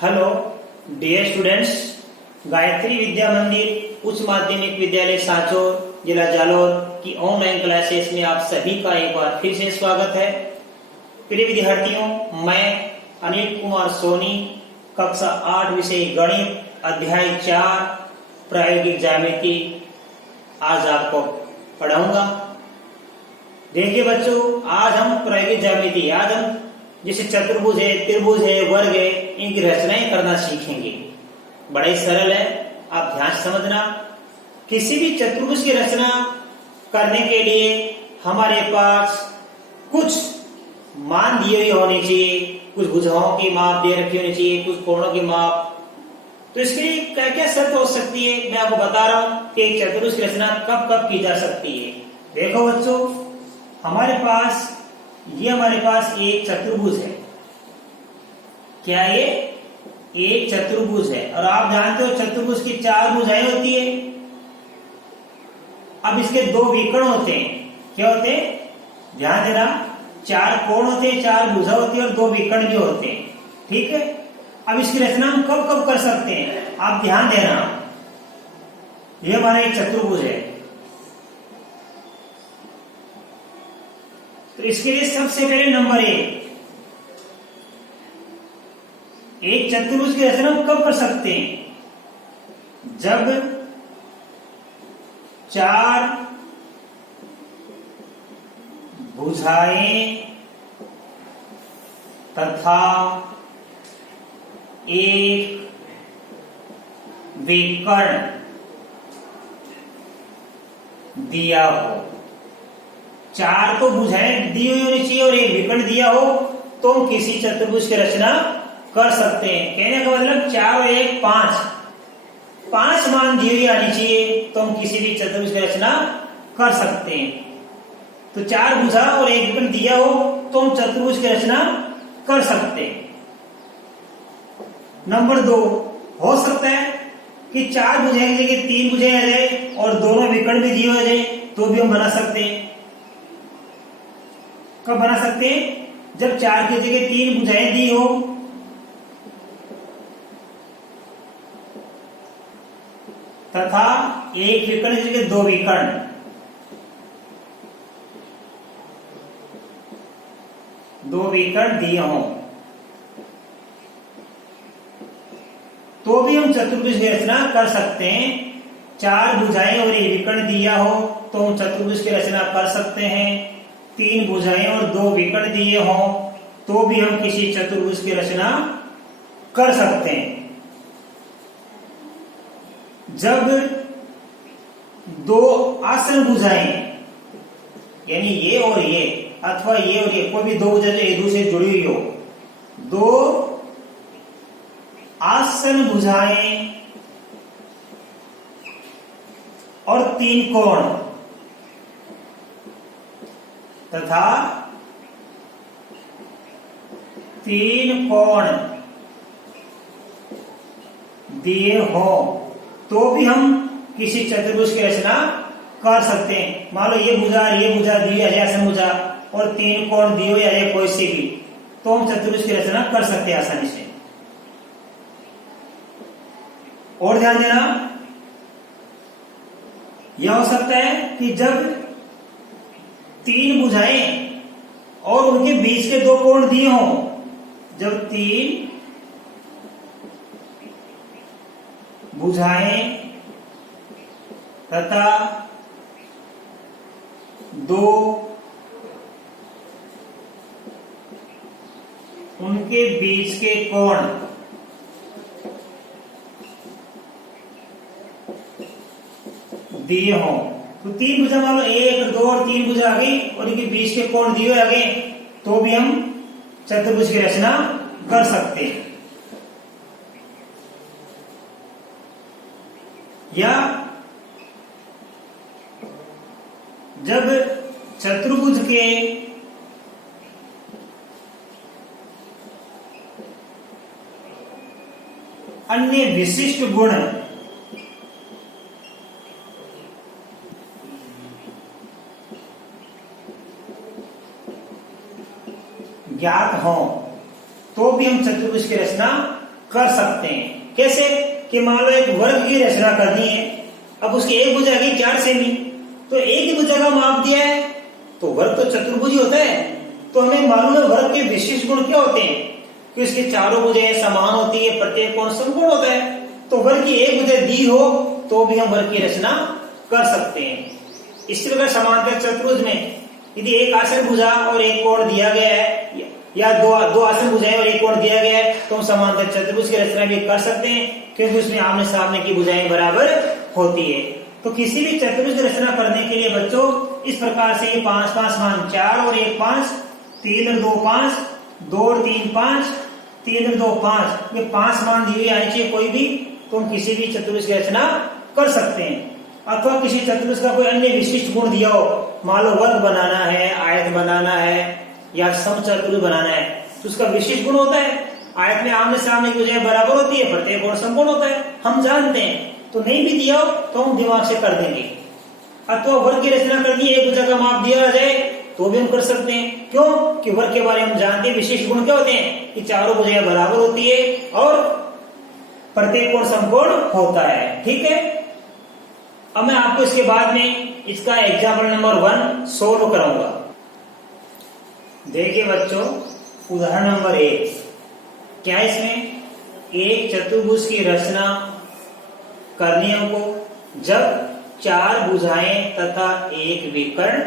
Hello dear students, Gayatri विद्या मंदिर उच्च माध्यमिक विद्यालय सांचौर जिला जालौर की ऑनलाइन क्लासेस में आप सभी का एक बार फिर से स्वागत है। प्रिय विद्यार्थियों, मैं अनिल कुमार सोनी कक्षा 8 विषय गणित अध्याय 4 प्रायोगिक ज्यामिति आज आपको पढ़ाऊंगा। देखिए बच्चों, आज हम प्रायोगिक ज्यामिति जैसे चतुर्भुज है, त्रिभुज है, वर्ग है, इनकी रचनाएं करना सीखेंगे। बड़ा ही सरल है, आप ध्यान से समझना। किसी भी चतुर्भुज की रचना करने के लिए हमारे पास कुछ मान दिए हुए होने चाहिए, कुछ भुजाओं की माप दे रखी होनी चाहिए, कुछ कोणों की माप। तो इसके लिए क्या क्या शर्त हो सकती है, मैं आपको बता रहा हूं कि एक चतुर्भुज की रचना कब कब की जा सकती है। देखो बच्चों, हमारे पास एक चतुर्भुज है। क्या ये एक चतुर्भुज है? और आप जानते हो चतुर्भुज की 4 भुजाएं होती है। अब इसके 2 विकर्ण होते हैं। क्या होते हैं? ध्यान देना, 4 कोण होते हैं, 4 भुजा होती है और 2 विकर्ण भी होते हैं। ठीक है। अब इसकी रचना हम कब कब कर सकते हैं, आप ध्यान देना। यह हमारा एक चतुर्भुज है, तो इसके लिए सबसे पहले नंबर एक चतुर्भुज की रचना कब कर सकते हैं? जब 4 भुजाएं तथा एक विकर्ण दिया हो। 4 तो भुजाएं दी हुई होनी चाहिए और एक विकर्ण दिया हो तो हम किसी चतुर्भुज की रचना कर सकते हैं। कहने का मतलब 4 और 1 5 मान दी हुई आनी चाहिए तो हम किसी भी चतुर्भुज की रचना कर सकते हैं। तो 4 भुजा और एक विकर्ण दिया हो तो हम चतुर्भुज की रचना कर सकते हैं। नंबर 2, हो सकता है कि 4 भुजाएं की जगह 3 भुजाएं आ जाए और दोनों विकर्ण भी दिए हो जाए तो भी हम बना सकते हैं। कब बना सकते हैं? जब 4 की जगह 3 भुजाएं दी हो तथा एक विकर्ण की जगह 2 विकर्ण। दिए हों तो भी हम चतुर्भुज की रचना कर सकते हैं। 4 भुजाएं और एक विकर्ण दिया हो तो हम चतुर्भुज की रचना कर सकते हैं। 3 भुजाएं और 2 विकर्ण दिए हों तो भी हम किसी चतुर्भुज की रचना कर सकते हैं। जब 2 आसन भुजाएं, यानी ये और ये अथवा ये और ये, कोई भी 2 भुजाएं एक दूसरे से जुड़ी हुई हो, 2 आसन भुजाएं और 3 कोण तथा 3 कोण दिए हो तो भी हम किसी चतुर्भुज की रचना कर सकते हैं। मान लो ये भुजा दी है आसन भुजा और 3 कोण दिए हुए है कोई से भी, तो हम चतुर्भुज की रचना कर सकते हैं आसानी से। और ध्यान देना, यह हो सकता है कि जब 3 भुजाएं और उनके बीच के 2 कोण दिए हों, जब 3 भुजाएं तथा 2 उनके बीच के कोण दिए हों, तो 3 भुजा मान लो 1, 2 और 3 भुजा आ गई और इनके बीच के कोण दिए हुए आ गए तो भी हम चतुर्भुज की रचना कर सकते हैं। या जब चतुर्भुज के अन्य विशिष्ट गुण ज्ञात हो तो भी हम चतुर्भुज की रचना कर सकते हैं। कैसे कि मान लो एक वर्ग की रचना करनी है, अब उसकी एक भुजा की 4 सेमी, तो एक ही भुजा का माप दिया है, तो वर्ग तो चतुर्भुज होता है। तो हमें मालूम है वर्ग के विशिष्ट गुण क्या होते हैं कि उसकी चारों भुजाएं समान होती है, प्रत्येक कोण समकोण होता है। तो वर्ग की एक भुजा दी हो तो भी हम वर्ग की रचना कर सकते हैं। इसी प्रकार समांतर चतुर्भुज में यदि एक आसन भुजा और एक कोण दिया गया है या दो आसन भुजाएं और एक कोण दिया गया है, तो हम समांतर चतुर्भुज की रचना भी कर सकते हैं, क्योंकि उसमें आमने सामने की भुजाएं बराबर होती है। तो किसी भी चतुर्भुज की रचना करने के लिए बच्चों इस प्रकार से ये 5 5 मान 4 और 1 5, 3 और 2 5, 2 और 3 5, 3 और 2 5, ये 5 मान दिए आनी चाहिए कोई भी, तो हम किसी भी चतुर्भुज की रचना कर सकते हैं। अथवा किसी चतुर्भुज का कोई अन्य विशिष्ट गुण दिया हो, मान लो वर्ग बनाना है, आयत बनाना है या समचतुर्भुज बनाना है, तो उसका विशिष्ट गुण होता है आयत में आमने सामने की भुजाएं बराबर होती है, प्रत्येक कोण समकोण होता है, हम जानते हैं। तो नहीं भी दिया हो तो हम दिमाग से कर देंगे। अथवा वर्ग की रचना करनी है, एक भुजा का माप दिया जाए तो भी हम कर सकते हैं। क्यों कि वर्ग के बारे में हम जानते हैं, विशिष्ट गुण क्या होते हैं कि चारों भुजाएं बराबर होती है और प्रत्येक कोण समकोण होता है। ठीक है, अब मैं आपको इसके बाद में इसका एग्जाम्पल नंबर 1 सोल्व कराऊंगा। देखिए बच्चों, उदाहरण नंबर 1 क्या है, इसमें एक चतुर्भुज की रचना करने को जब 4 भुजाएं तथा एक विकर्ण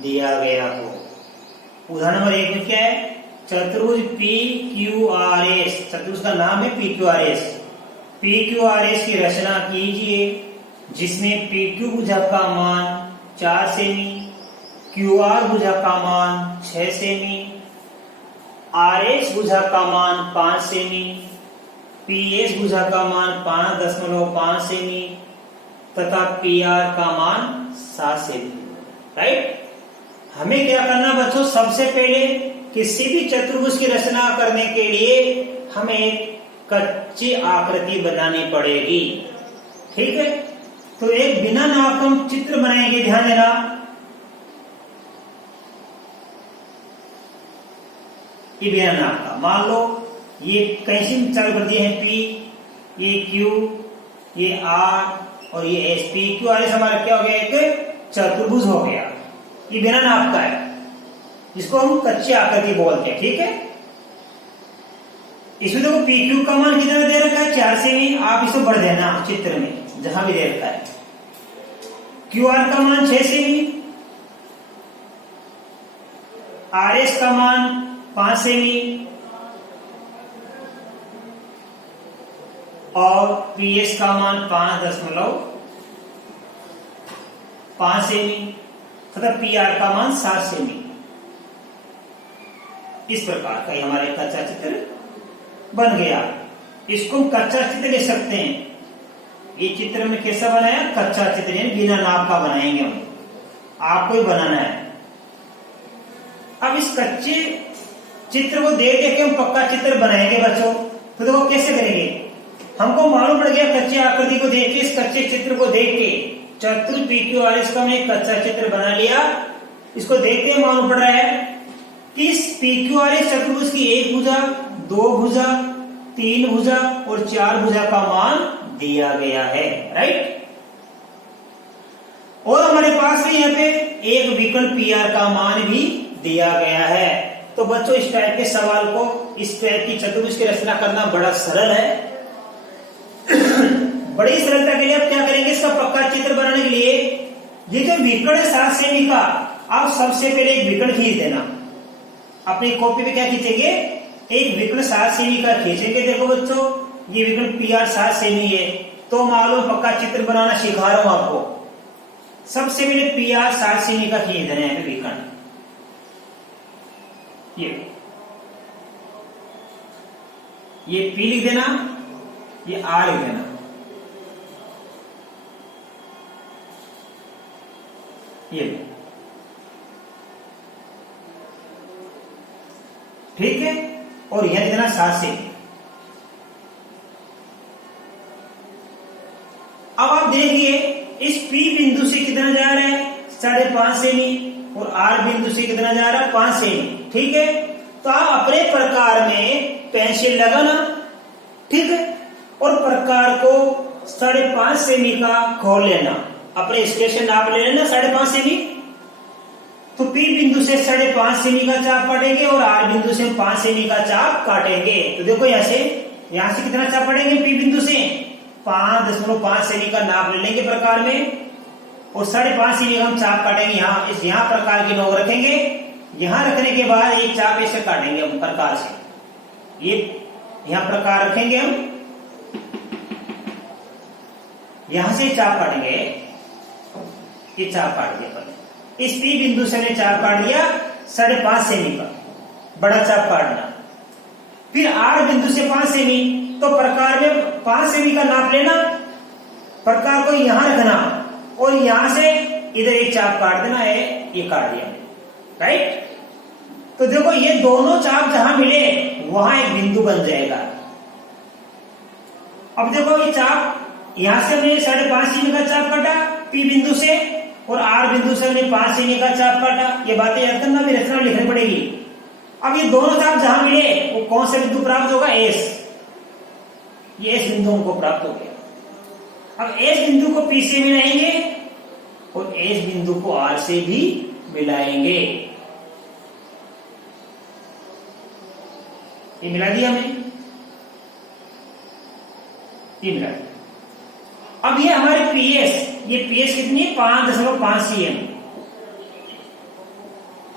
दिया गया हो। उदाहरण नंबर 1 में क्या है, चतुर्भुज PQRS, चतुर्भुज का नाम है PQRS। PQRS की रचना कीजिए जिसमें PQ भुजा का मान 4 सेमी, QR भुजा का मान 6 सेमी, RS भुजा का मान 5 सेमी, PS भुजा का मान 5.5 सेमी तथा PR का मान 7 सेमी। राइट, हमें क्या करना बच्चों, सबसे पहले किसी भी चतुर्भुज की रचना करने के लिए हमें एक कच्ची आकृति बनानी पड़ेगी। ठीक है, तो एक बिना नाप का हम चित्र बनाएंगे, ध्यान देना। ये बिना नाप का, मान लो ये कैसी चालू कर दिए हैं P, ये Q, ये R और ये S। PQRS हमारा क्या हो गया, एक चतुर्भुज हो गया। ये बिना नाप का है, जिसको हम कच्ची आकृति बोलते हैं। ठीक है, इसमें देखो PQ का मान कितना दे रखा है, 4 सेमी। आप इसको बढ़ देना चित्र में जहां भी दे रखा है। QR का मान 6 सेमी, RS का मान 5 सेमी और PS का मान 5.5 सेमी तथा PR का मान 7 सेमी। इस प्रकार का हमारा कच्चा चित्र बन गया। इसको हम कच्चा चित्र ले सकते हैं। ये चित्र में कैसा बनाया, कच्चा चित्र, यानी बिना नाप का बनाएंगे हम, आपको ही बनाना है। अब इस कच्चे चित्र को देख देख के हम पक्का चित्र बनाएंगे बच्चों। तो देखो कैसे करेंगे, हमको मालूम पड़ गया कच्चे आकृति को देख के, इस कच्चे चित्र को देख के चतुर्भुज PQRS का मैं कच्चा चित्र बना लिया। इसको देखते ही मालूम पड़ रहा है कि इस PQRS चतुर्भुज की एक भुजा, 2 भुजा, 3 भुजा और 4 भुजा का मान दिया गया है। राइट, और हमारे पास में यहाँ पे एक विकर्ण PR का मान भी दिया गया है। तो बच्चों इस टाइप के सवाल को, इस टाइप की चतुर्भुज की रचना करना बड़ा सरल है। बड़ी सरलता के लिए आप क्या करेंगे, इसका पक्का चित्र बनाने के लिए ये जो विकर्ण है 7 सेमी का, आप सबसे पहले एक विकर्ण खींच देना। अपनी कॉपी पे क्या खींचेंगे, एक विकर्ण 7 सेमी का खींचेंगे। देखो बच्चों, ये विकर्ण PR 7 सेमी है, तो मालूम पक्का चित्र बनाना सिखा रहा हूं आपको। सबसे पहले PR 7 सेमी का खींच देना है विकर्ण। ये P लिख देना, ये R लिख देना। ये ठीक है, और यह लिख देना 7 सेमी। अब आप देखिए इस P बिंदु से कितना जा रहा है, 5.5 सेमी, और R बिंदु से कितना जा रहा है, 5 सेमी। ठीक है, तो आप अपने प्रकार में पेंसिल लगाना ठीक है। और प्रकार को 5.5 सेमी का खोल लेना, अपने स्टेशन नाप ले लेना 5.5 सेमी। तो P बिंदु से 5.5 सेमी का चाप काटेंगे और R बिंदु से 5 सेमी का चाप काटेंगे। तो देखो यहां से कितना चाप काटेंगे? P बिंदु से 5.5 सेमी का नाप ले लेंगे प्रकार में, और 5.5 सेमी का हम चाप काटेंगे। यहाँ प्रकार की नोक रखेंगे, यहां रखने के बाद एक चाप ऐसे काटेंगे हम प्रकार से, ये यहां प्रकार रखेंगे हम, यहां से चाप काटेंगे, ये चाप काट दिया पहले। इस P बिंदु से हमने चाप काट दिया 5.5 सेमी का, बड़ा चाप काटना। फिर R बिंदु से 5 सेमी, तो प्रकार में 5 सेमी का नाप लेना, प्रकार को यहां रखना और यहां से इधर एक चाप काट देना है, ये काट दिया, राइट। तो देखो ये दोनों चाप जहां मिले वहां एक बिंदु बन जाएगा। अब देखो ये चाप यहां से हमने 5.5 सेमी का चाप काटा P बिंदु से, और R बिंदु से हमने 5 सेमी का चाप काटा। ये बातें याद करना, भी रचना लिखनी पड़ेगी। अब ये दोनों चाप जहां मिले वो कौन सा बिंदु प्राप्त होगा? S। ये S बिंदु हमको प्राप्त हो गया। अब S बिंदु को P से मिलाएंगे और S बिंदु को R से भी मिलाएंगे। ये मिला दिया हमने, ये मिला दिया। अब ये हमारे PS, ये PS कितनी है? 5.5 cm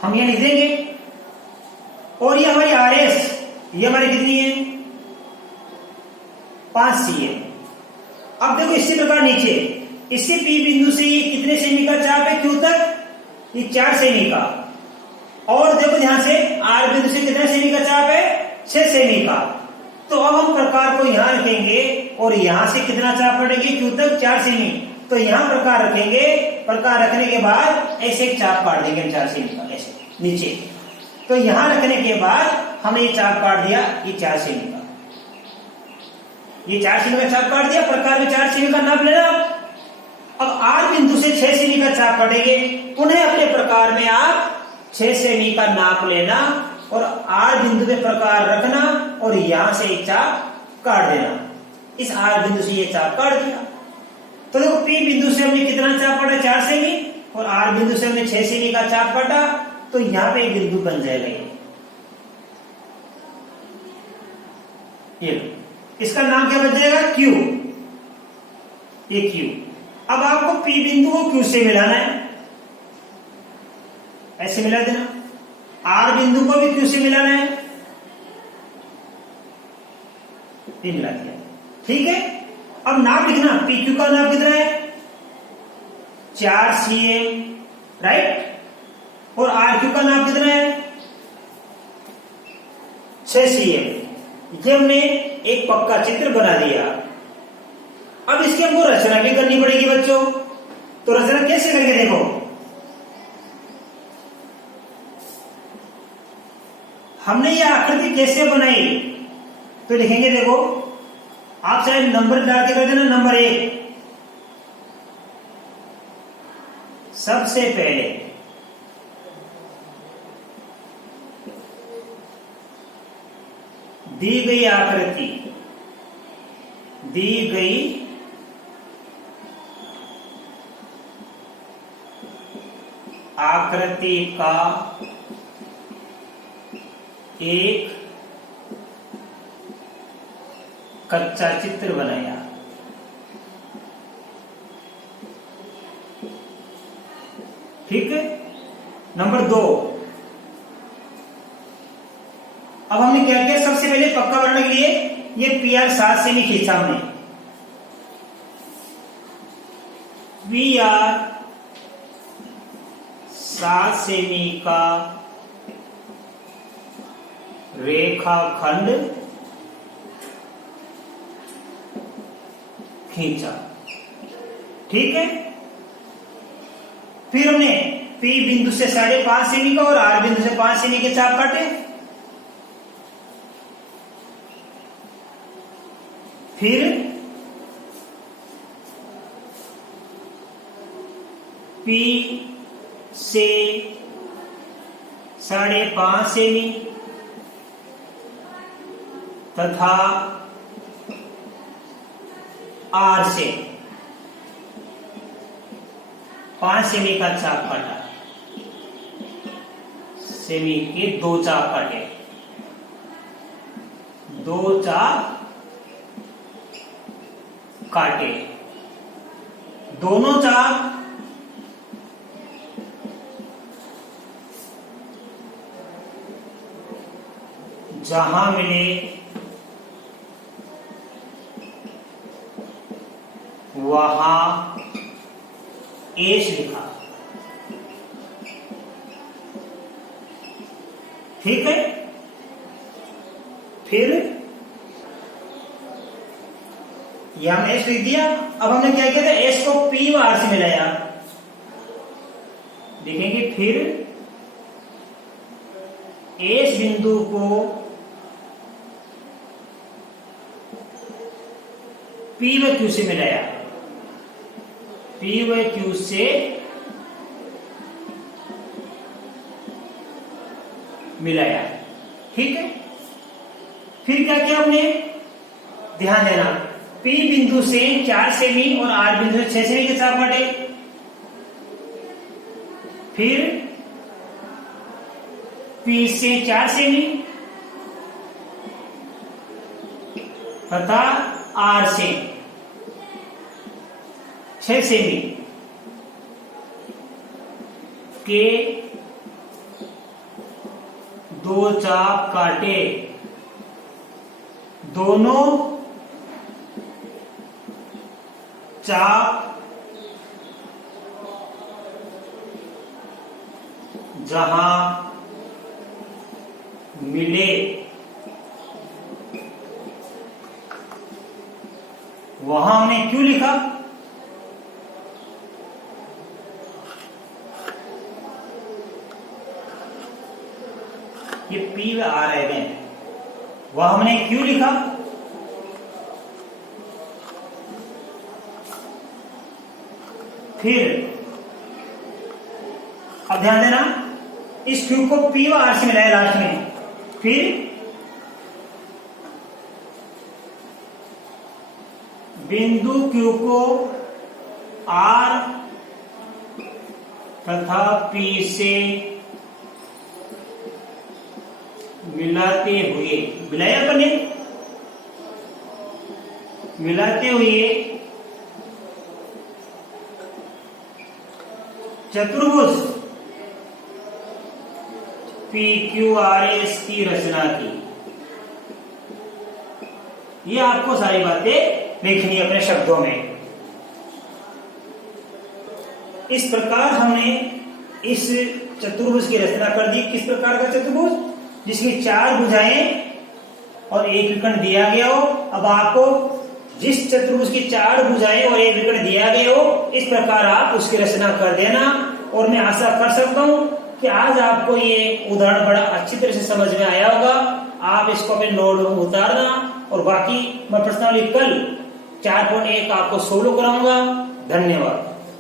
हम यहां लिख देंगे। और ये हमारी RS, ये हमारी कितनी है? 5 cm। अब देखो इसी प्रकार नीचे, इससे P बिंदु से ये कितने सेमी का चाप है Q तक? ये 4 सेमी का। और देखो ध्यान से R बिंदु से कितने सेमी का चाप है? 6 सेमी का। तो अब हम प्रकार को यहां रखेंगे और यहां से कितना चाप पड़ेगी Q तक? 4 सेमी। तो यहां प्रकार रखेंगे, प्रकार रखने के बाद ऐसे एक चाप काट देंगे 4 सेमी का, ऐसे नीचे। तो यहां रखने के बाद हमने ये चाप काट दिया, ये 4 सेमी का, ये 4 सेमी का चाप काट दिया। प्रकार में 4 सेमी का नाप लेना। अब R बिंदु से 6 सेमी का चाप काटेंगे। पुनः अपने प्रकार में आप 6 सेमी का नाप लेना और R बिंदु पे प्रकार रखना और यहां से एक चाप काट देना। इस R बिंदु से ये चाप काट दिया। तो देखो P बिंदु से हमने कितना चाप काटा? 4 सेमी, और R बिंदु से हमने 6 सेमी का चाप काटा। तो यहां पे एक बिंदु बन जाएगा ये। इसका नाम क्या बन जाएगा? Q। ये Q। अब आपको P बिंदु को Q से मिलाना है, ऐसे मिला देना। R बिंदु को भी Q से मिलाना है, ये मिला दिया, ठीक है। अब नाप लिखना, PQ का नाप कितना है? 4 cm, राइट। और RQ का नाप कितना है? 6 cm। ये हमने एक पक्का चित्र बना दिया। अब इसकी हमको रचना भी करनी पड़ेगी बच्चों। तो रचना कैसे करेंगे? देखो, हमने ये आकृति कैसे बनाई तो लिखेंगे। देखो आप चाहे नंबर डाल के कर देना। नंबर 1, सबसे पहले दी गई आकृति, दी गई आकृति का एक कच्चा चित्र बनाया। ठीक है। नंबर 2, अब हमने क्या किया? सबसे पहले पक्का बनाने के लिए ये PR 7 सेमी खींचा हमने। PR 7 सेमी का रेखाखंड खींचा, ठीक है। फिर हमने P बिंदु से 5.5 सेमी का और R बिंदु से 5 सेमी के चाप काटे। फिर P से 5.5 सेमी तथा आर से 5 सेमी का चाप काटा, सेमी के 2 चाप काटे, 2 चाप काटे, दोनों चाप जहां मिले वहां एच लिखा। ठीक है, फिर यह हमने एच लिख दिया। अब हमने क्या किया था, एच को पी व आर से मिलाया। देखेंगे फिर एच बिंदु को पी व क्यू से मिलाया, पी व क्यू से मिलाया। ठीक है, फिर क्या किया हमने, ध्यान देना, पी बिंदु से 4 सेमी और आर बिंदु से 6 सेमी के चाप काटे, फिर पी से 4 सेमी तथा आर से 6 सेमी के 2 चाप काटे, दोनों चाप जहां मिले वहां हमने क्यों लिखा, ये पी व आर है, वह हमने क्यों लिखा, फिर अब ध्यान देना, इस क्यू को पी व आर से मिलाया लास्ट में, फिर बिंदु क्यू को आर तथा पी से मिलाते हुए, मिलाया अपने, मिलाते हुए चतुर्भुज पी क्यू आर एस की रचना की। ये आपको सारी बातें लिखनी है अपने शब्दों में। इस प्रकार हमने इस चतुर्भुज की रचना कर दी। किस प्रकार का चतुर्भुज, जिसकी 4 भुजाएं और 1 विकर्ण दिया गया हो। अब आपको जिस चतुर्भुज की 4 भुजाएं और 1 विकर्ण दिया गया हो, इस प्रकार आप उसकी रचना कर देना। और मैं आशा कर सकता हूं कि आज आपको ये उदाहरण बड़ा अच्छी तरह से समझ में आया होगा। आप इसको अपने नोट में उतारना और बाकी मैं पर्सनली कल 4.1 आपको सोल्व कराऊंगा। धन्यवाद।